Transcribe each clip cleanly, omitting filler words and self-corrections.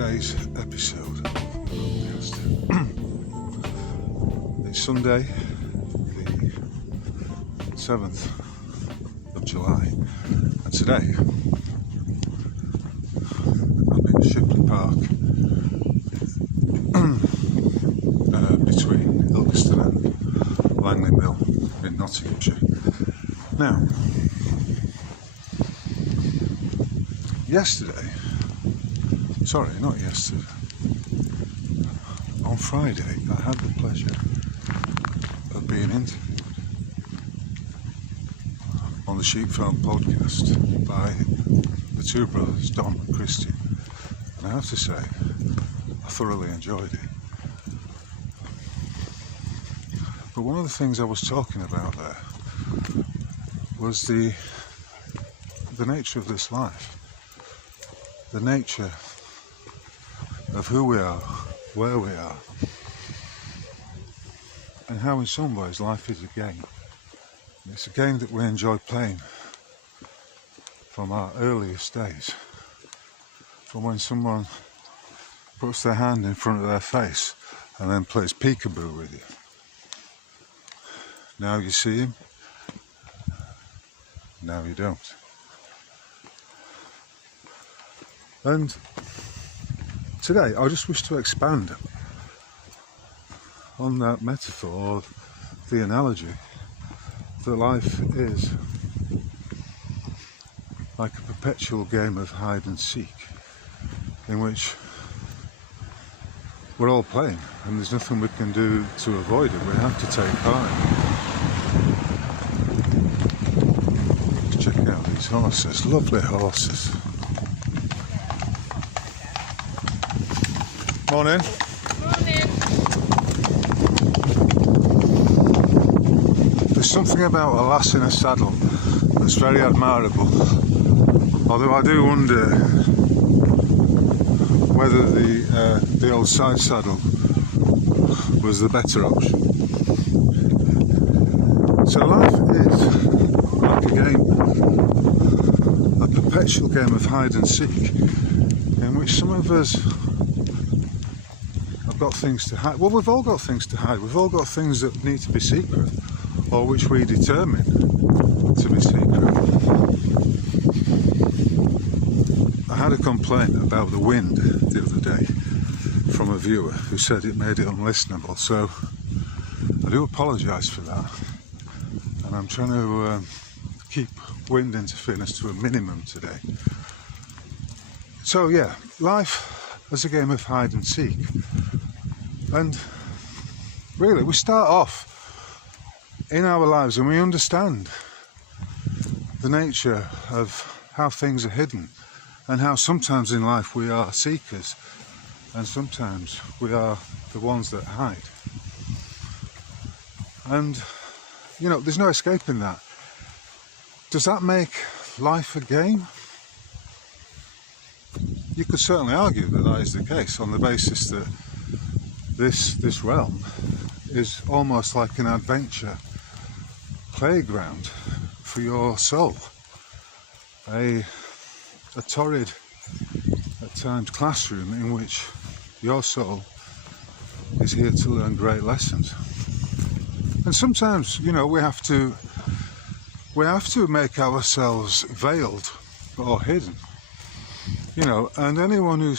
today's episode of the podcast. It's Sunday, the 7th of July, and today I'm in Shipley Park between Ilkeston and Langley Mill in Nottinghamshire. Now, on Friday, I had the pleasure of being interviewed on the Sheep Film podcast by the two brothers, Don and Christian, and I have to say, I thoroughly enjoyed it. But one of the things I was talking about there was the nature of this life, the nature of who we are, where we are, and how in some ways life is a game. It's a game that we enjoy playing from our earliest days, from when someone puts their hand in front of their face and then plays peekaboo with you. Now you see him, now you don't. And today I just wish to expand on that metaphor, the analogy that life is like a perpetual game of hide and seek in which we're all playing and there's nothing we can do to avoid it. We have to take part. Let's check out these horses, lovely horses. Morning. Morning. There's something about a lass in a saddle that's very admirable. Although I do wonder whether the old side saddle was the better option. So life is like a game, a perpetual game of hide and seek, in which some of us got things to hide. Well, we've all got things to hide. We've all got things that need to be secret, or which we determine to be secret. I had a complaint about the wind the other day from a viewer who said it made it unlistenable, so I do apologise for that, and I'm trying to keep wind interference to a minimum today. So yeah, life as a game of hide and seek. And really, we start off in our lives and we understand the nature of how things are hidden and how sometimes in life we are seekers and sometimes we are the ones that hide. And, you know, there's no escaping that. Does that make life a game? You could certainly argue that that is the case on the basis that this realm is almost like an adventure playground for your soul, a torrid, at times, classroom in which your soul is here to learn great lessons. And sometimes, you know, we have to make ourselves veiled or hidden, you know, and anyone who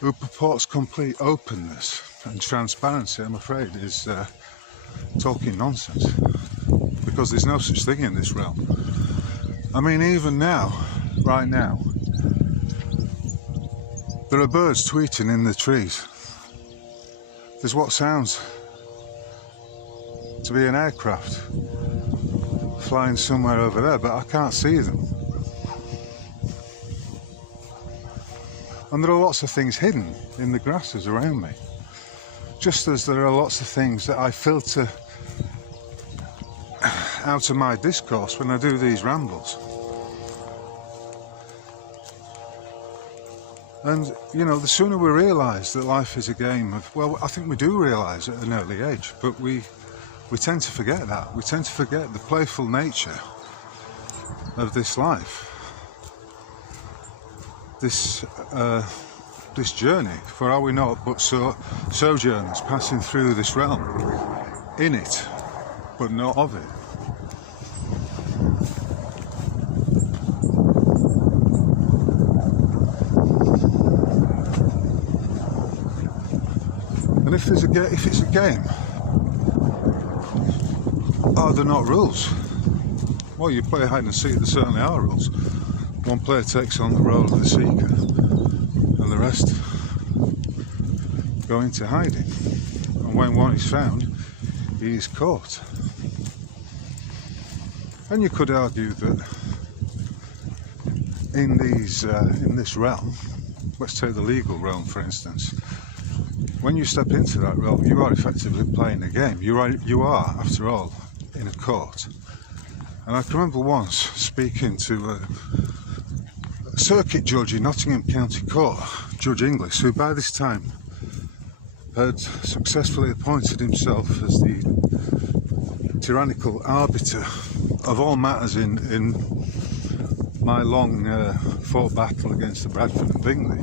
purports complete openness and transparency, I'm afraid, is talking nonsense, because there's no such thing in this realm. I mean, even now, right now, there are birds tweeting in the trees. There's what sounds to be an aircraft flying somewhere over there, but I can't see them. And there are lots of things hidden in the grasses around me. Just as there are lots of things that I filter out of my discourse when I do these rambles. And, you know, the sooner we realise that life is a game of, well, I think we do realise at an early age, but we tend to forget that. We tend to forget the playful nature of this life. This this journey, for are we not but sojourners passing through this realm, in it, but not of it. And if it's a game, are there not rules? Well, you play hide and seek, there certainly are rules. One player takes on the role of the seeker, and the rest go into hiding. And when one is found, he is caught. And you could argue that in this realm, let's take the legal realm for instance, when you step into that realm, you are effectively playing a game. You are, after all, in a court. And I can remember once speaking to a circuit judge in Nottingham County Court, Judge Inglis, who by this time had successfully appointed himself as the tyrannical arbiter of all matters in my long fought battle against the Bradford and Bingley.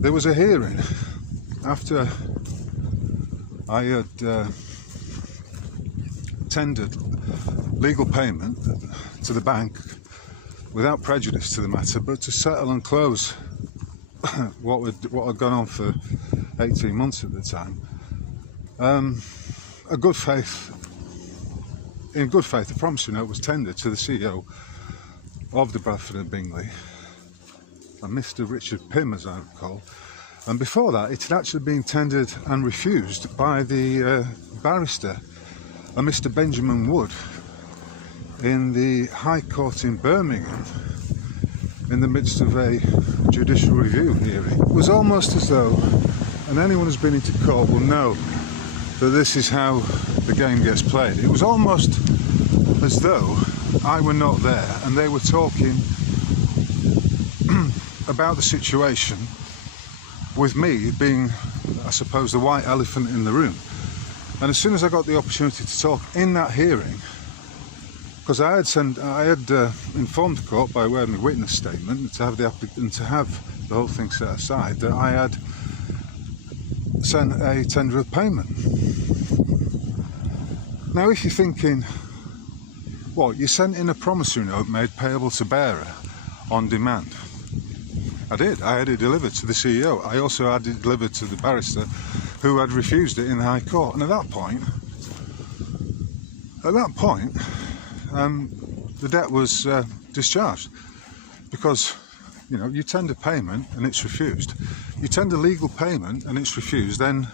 There was a hearing after I had tendered legal payment to the bank without prejudice to the matter, but to settle and close what had gone on for 18 months at the time. In good faith, a promissory note was tendered to the CEO of the Bradford and Bingley, a Mr. Richard Pym, as I recall, and before that it had actually been tendered and refused by the barrister, a Mr. Benjamin Wood, in the High Court in Birmingham, in the midst of a judicial review hearing. It was almost as though, and anyone who's been into court will know that this is how the game gets played. It was almost as though I were not there and they were talking about the situation with me being, I suppose, the white elephant in the room. And as soon as I got the opportunity to talk in that hearing, because I had informed the court by way of my witness statement and to have the whole thing set aside, that I had sent a tender of payment. Now, if you're thinking, what, you sent in a promissory note made payable to bearer on demand? I did. I had it delivered to the CEO. I also had it delivered to the barrister who had refused it in the High Court. And at that point, the debt was discharged, because you tender payment and it's refused. You tender legal payment and it's refused, then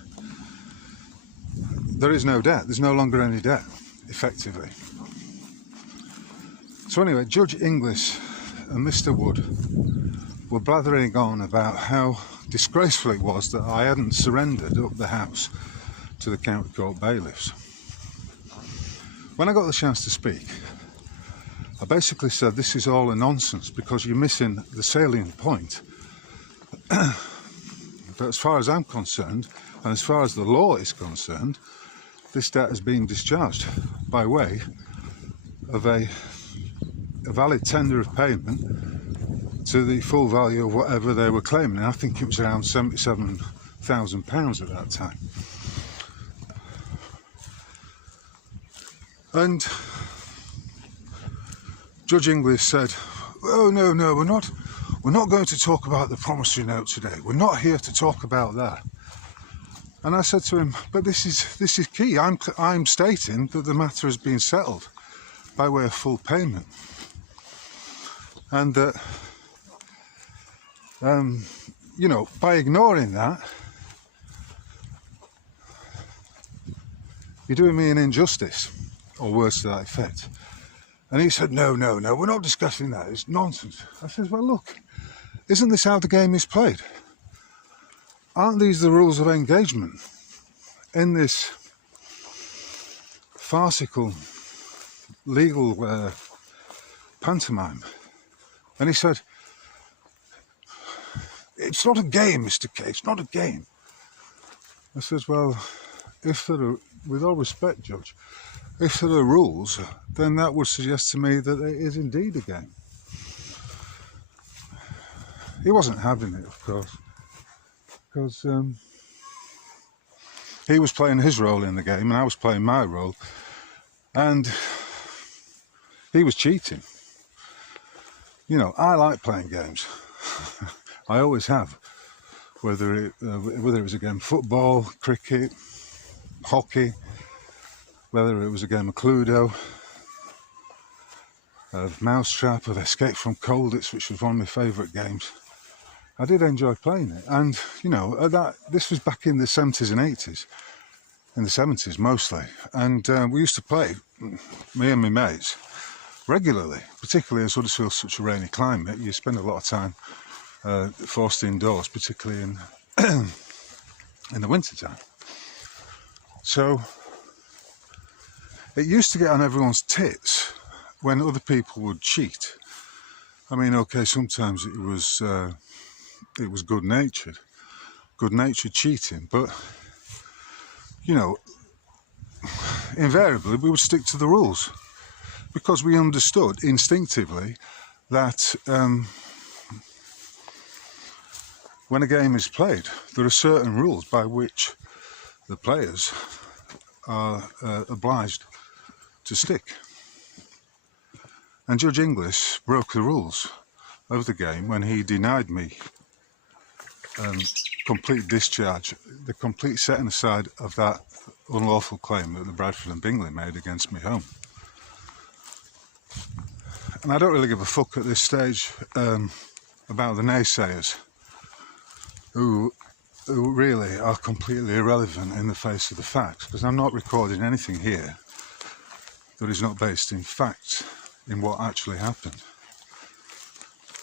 there is no debt. There's no longer any debt, effectively. So anyway, Judge Inglis and Mr. Wood were blathering on about how disgraceful it was that I hadn't surrendered up the house to the county court bailiffs. When I got the chance to speak, I basically said this is all a nonsense, because you're missing the salient point. But as far as I'm concerned, and as far as the law is concerned, this debt has been discharged by way of a valid tender of payment to the full value of whatever they were claiming. And I think it was around £77,000 at that time. And Judge Inglis said, "Oh no, we're not going to talk about the promissory note today. We're not here to talk about that." And I said to him, "But this is key. I'm stating that the matter has been settled by way of full payment, and that by ignoring that, you're doing me an injustice, or words to that effect." And he said, no, we're not discussing that. It's nonsense. I said, well, look, isn't this how the game is played? Aren't these the rules of engagement in this farcical legal pantomime? And he said, it's not a game, Mr. K, it's not a game. I said, well, if there are, with all respect, Judge, if there are rules, then that would suggest to me that it is indeed a game. he wasn't having it, of course, because he was playing his role in the game and I was playing my role, and he was cheating. You know, I like playing games. I always have, whether it was a game of football, cricket, hockey, whether it was a game of Cluedo, of Mousetrap, of Escape from Colditz, which was one of my favourite games. I did enjoy playing it, and you know, this was back in the 70s and 80s, in the 70s mostly, and we used to play, me and my mates, regularly, particularly as Huddersfield's such a rainy climate. You spend a lot of time forced indoors, particularly in in the winter time. So it used to get on everyone's tits when other people would cheat. I mean, okay, sometimes it was good-natured cheating, but you know, invariably we would stick to the rules because we understood instinctively that when a game is played, there are certain rules by which the players are obliged to stick. And Judge Inglis broke the rules of the game when he denied me complete discharge, the complete setting aside of that unlawful claim that the Bradford and Bingley made against me home. And I don't really give a fuck at this stage about the naysayers who really are completely irrelevant in the face of the facts, because I'm not recording anything here that is not based in facts, in what actually happened.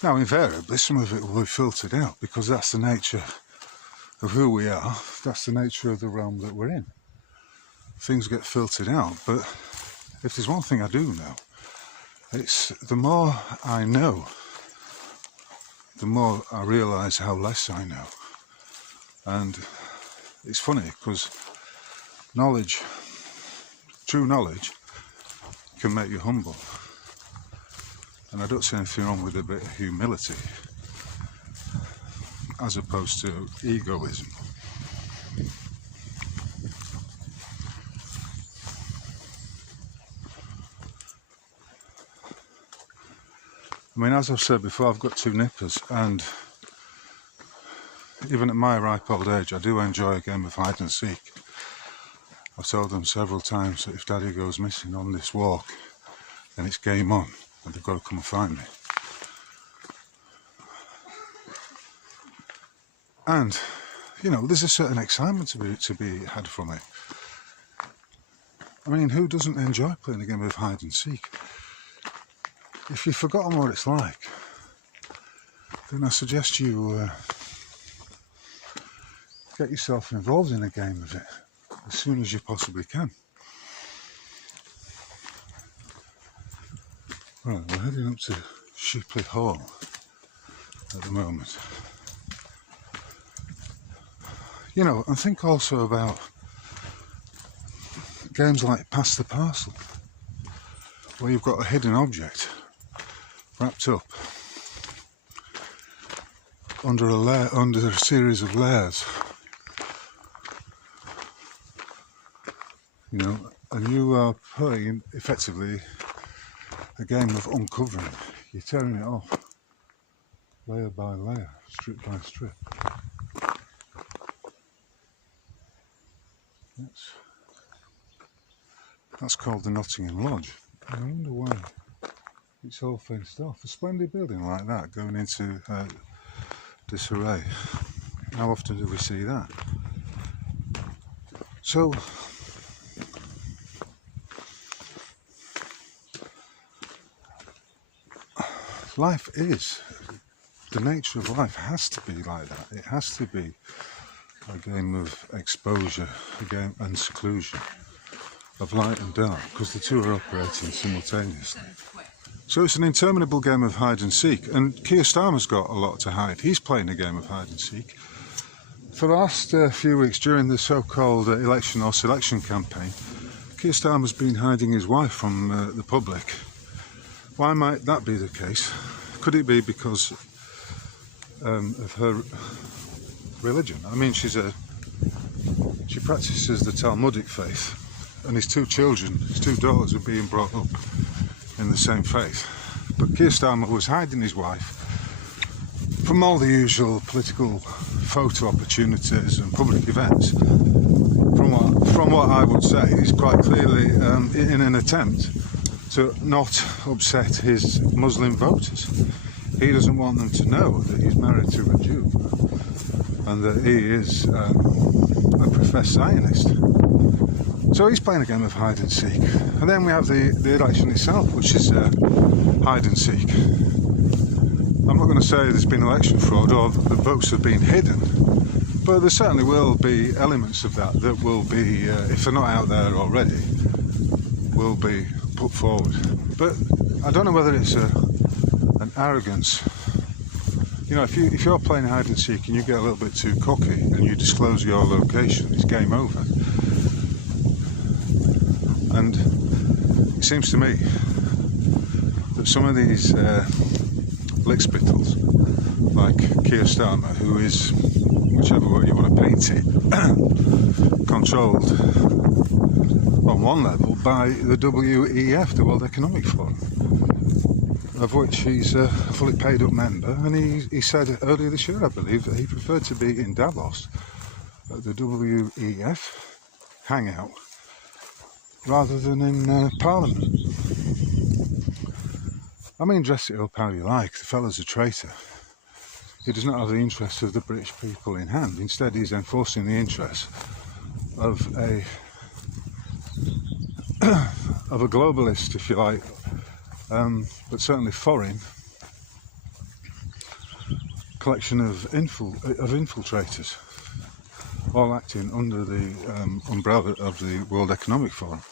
Now, invariably, some of it will be filtered out, because that's the nature of who we are, that's the nature of the realm that we're in. Things get filtered out, but if there's one thing I do know, it's the more I know, the more I realise how less I know. And it's funny, because knowledge, true knowledge, can make you humble. And I don't see anything wrong with a bit of humility, as opposed to egoism. I mean, as I've said before, I've got two nippers, and even at my ripe old age, I do enjoy a game of hide and seek. I've told them several times that if Daddy goes missing on this walk, then it's game on, and they've got to come and find me. And, you know, there's a certain excitement to be had from it. I mean, who doesn't enjoy playing a game of hide and seek? If you've forgotten what it's like, then I suggest you get yourself involved in a game of it as soon as you possibly can. Right, we're heading up to Shipley Hall at the moment. You know, and think also about games like Pass the Parcel, where you've got a hidden object wrapped up under a series of layers. You know, and you are playing effectively a game of uncovering. You're tearing it off layer by layer, strip by strip. That's called the Nottingham Lodge. And I wonder why it's all fenced off. A splendid building like that going into disarray. How often do we see that? So, life is, the nature of life has to be like that. It has to be a game of exposure, a game and seclusion, of light and dark, because the two are operating simultaneously. So it's an interminable game of hide and seek, and Keir Starmer's got a lot to hide. He's playing a game of hide and seek. For the last few weeks during the so-called election or selection campaign, Keir Starmer's been hiding his wife from the public. Why might that be the case? Could it be because of her religion. I mean, she practices the Talmudic faith, and his two children, his two daughters, are being brought up in the same faith. But Keir Starmer was hiding his wife from all the usual political photo opportunities and public events. From what I would say is quite clearly in an attempt to not upset his Muslim voters. He doesn't want them to know that he's married to a Jew and that he is a professed Zionist. So he's playing a game of hide and seek. And then we have the election itself, which is hide and seek. I'm not going to say there's been election fraud or that the votes have been hidden, but there certainly will be elements of that will be, if they're not out there already, will be put forward. But I don't know whether it's an arrogance. You know, if you're playing hide and seek and you get a little bit too cocky and you disclose your location, it's game over. And it seems to me that some of these lickspittles, like Keir Starmer, who is, whichever way you want to paint it, controlled on one level by the WEF, the World Economic Forum, of which he's a fully paid up member, and he said earlier this year, I believe, that he preferred to be in Davos at the WEF hangout rather than in Parliament. I mean, dress it up how you like, the fella's a traitor. He does not have the interests of the British people in hand. Instead, he's enforcing the interests of a globalist, if you like, but certainly foreign collection of infiltrators, all acting under the umbrella of the World Economic Forum.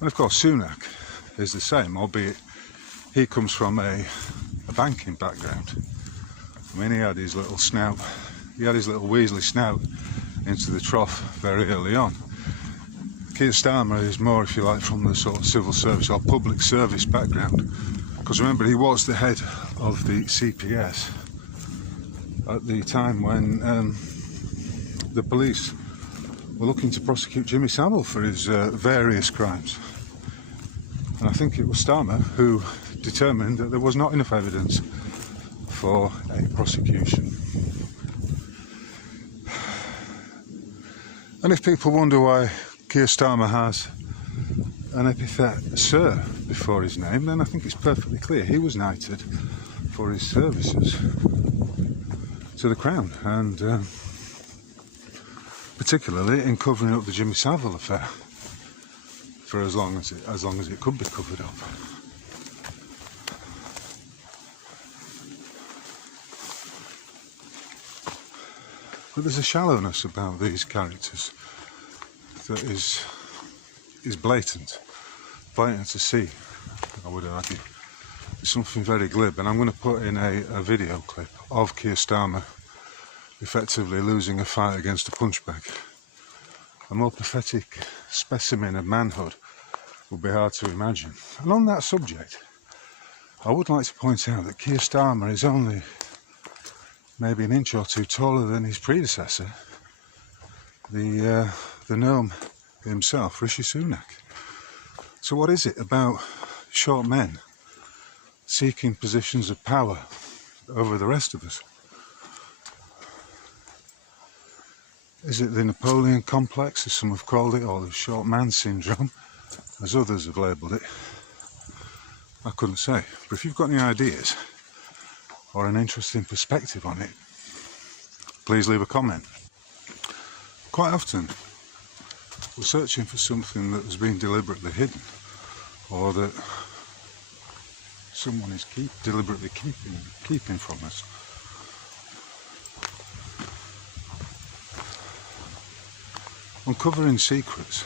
And of course, Sunak is the same, albeit he comes from a banking background. I mean, he had his little snout, he had his little Weasley snout into the trough very early on. Keir Starmer is more, if you like, from the sort of civil service or public service background, because remember, he was the head of the CPS at the time when the police were looking to prosecute Jimmy Savile for his various crimes. And I think it was Starmer who determined that there was not enough evidence for a prosecution. And if people wonder why Keir Starmer has an epithet Sir before his name, then I think it's perfectly clear. He was knighted for his services to the Crown, and particularly in covering up the Jimmy Savile affair for as long as it could be covered up. But there's a shallowness about these characters that is blatant to see, I would argue. It's something very glib, and I'm going to put in a video clip of Keir Starmer effectively losing a fight against a punchbag. A more pathetic specimen of manhood would be hard to imagine. And on that subject, I would like to point out that Keir Starmer is only maybe an inch or two taller than his predecessor, the gnome himself, Rishi Sunak. So what is it about short men seeking positions of power over the rest of us? Is it the Napoleon complex, as some have called it, or the short man syndrome, as others have labelled it? I couldn't say. But if you've got any ideas or an interesting perspective on it, please leave a comment. Quite often, we're searching for something that has been deliberately hidden, or that someone is deliberately keeping from us. Uncovering secrets,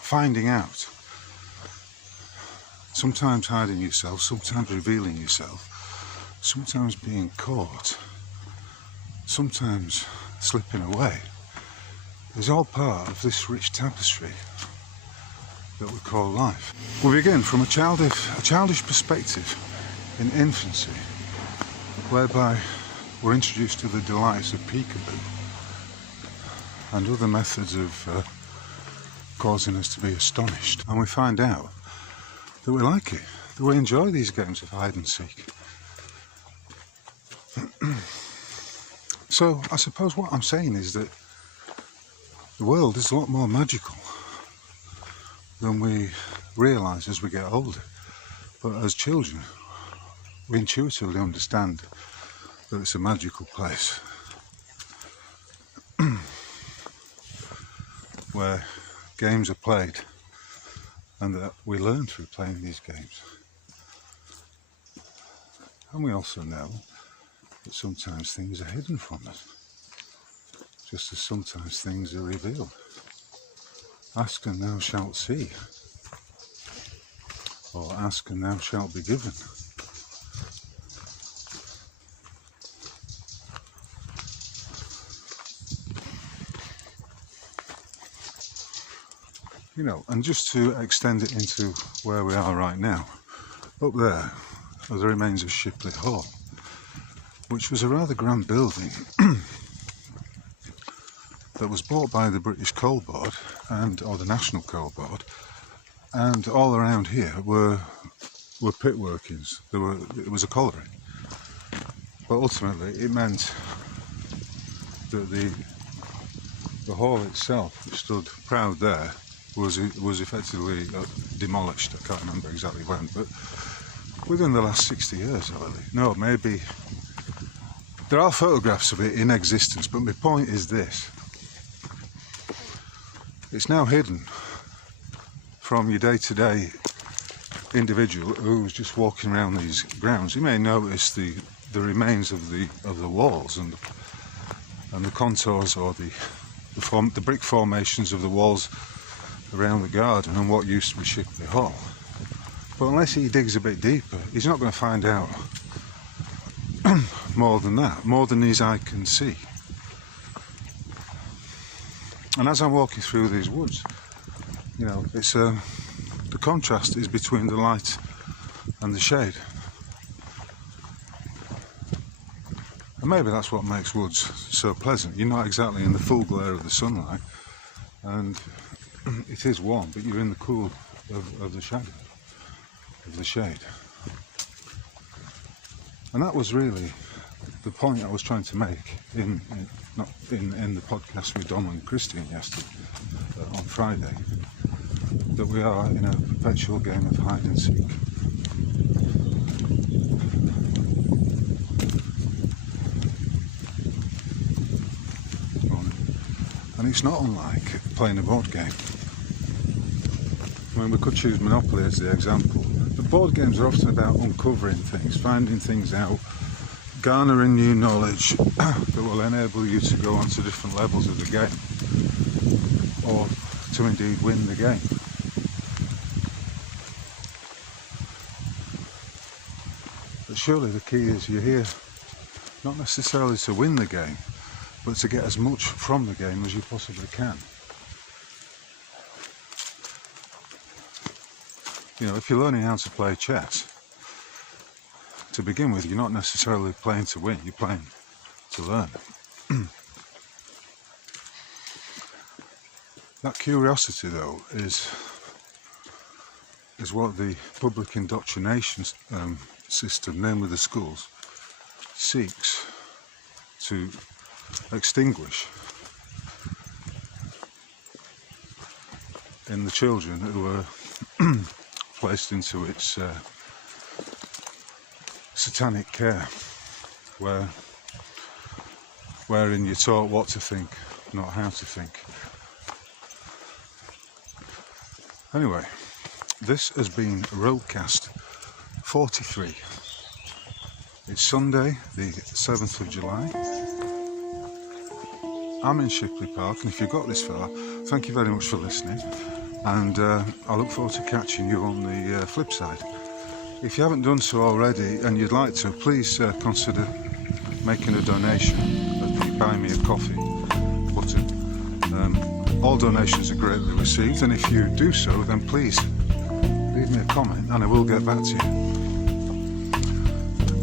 finding out, sometimes hiding yourself, sometimes revealing yourself, sometimes being caught, sometimes slipping away, is all part of this rich tapestry that we call life. We begin from a childish perspective in infancy, whereby we're introduced to the delights of peekaboo and other methods of causing us to be astonished, and we find out that we like it, that we enjoy these games of hide and seek. So I suppose what I'm saying is that the world is a lot more magical than we realise as we get older. But as children, we intuitively understand that it's a magical place where games are played and that we learn through playing these games. And we also know that sometimes things are hidden from us, just as sometimes things are revealed. Ask and thou shalt see, or ask and thou shalt be given. You know, and just to extend it into where we are right now, up there are the remains of Shipley Hall, which was a rather grand building that was bought by the British Coal Board or the National Coal Board, and all around here were pit workings. It was a colliery, but ultimately it meant that the hall itself, which stood proud there, was effectively demolished. I can't remember exactly when, but within the last 60 years, I believe. No, maybe. There are photographs of it in existence, but my point is this. It's now hidden from your day-to-day individual who's just walking around these grounds. You may notice the remains of the walls and the contours, or the brick formations of the walls around the garden and what used to be Shipley Hall. But unless he digs a bit deeper, he's not going to find out more than that, more than his eye can see. And as I'm walking through these woods, you know, it's the contrast is between the light and the shade. And maybe that's what makes woods so pleasant. You're not exactly in the full glare of the sunlight, and it is warm, but you're in the cool of the shadow, of the shade. And that was really the point I was trying to make in the podcast with Dom and Christian yesterday, on Friday, that we are in a perpetual game of hide and seek. And it's not unlike playing a board game. I mean, we could choose Monopoly as the example. The board games are often about uncovering things, finding things out, garnering new knowledge that will enable you to go on to different levels of the game, or to indeed win the game. But surely the key is you're here not necessarily to win the game, but to get as much from the game as you possibly can. You know, if you're learning how to play chess, to begin with, you're not necessarily playing to win, you're playing to learn. That curiosity, though, is what the public indoctrination system, namely the schools, seeks to extinguish in the children who are placed into its satanic care, wherein you're taught what to think, not how to think. Anyway, this has been Roadcast 43. It's Sunday, the 7th of July. I'm in Shipley Park, and if you've got this far, thank you very much for listening, and I look forward to catching you on the flip side. If you haven't done so already and you'd like to, please consider making a donation at the Buy Me a Coffee button. All donations are greatly received, and if you do so, then please leave me a comment and I will get back to you.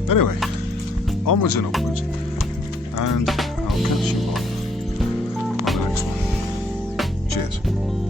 Anyway, onwards and upwards, and I'll catch you all on the next one. Cheers.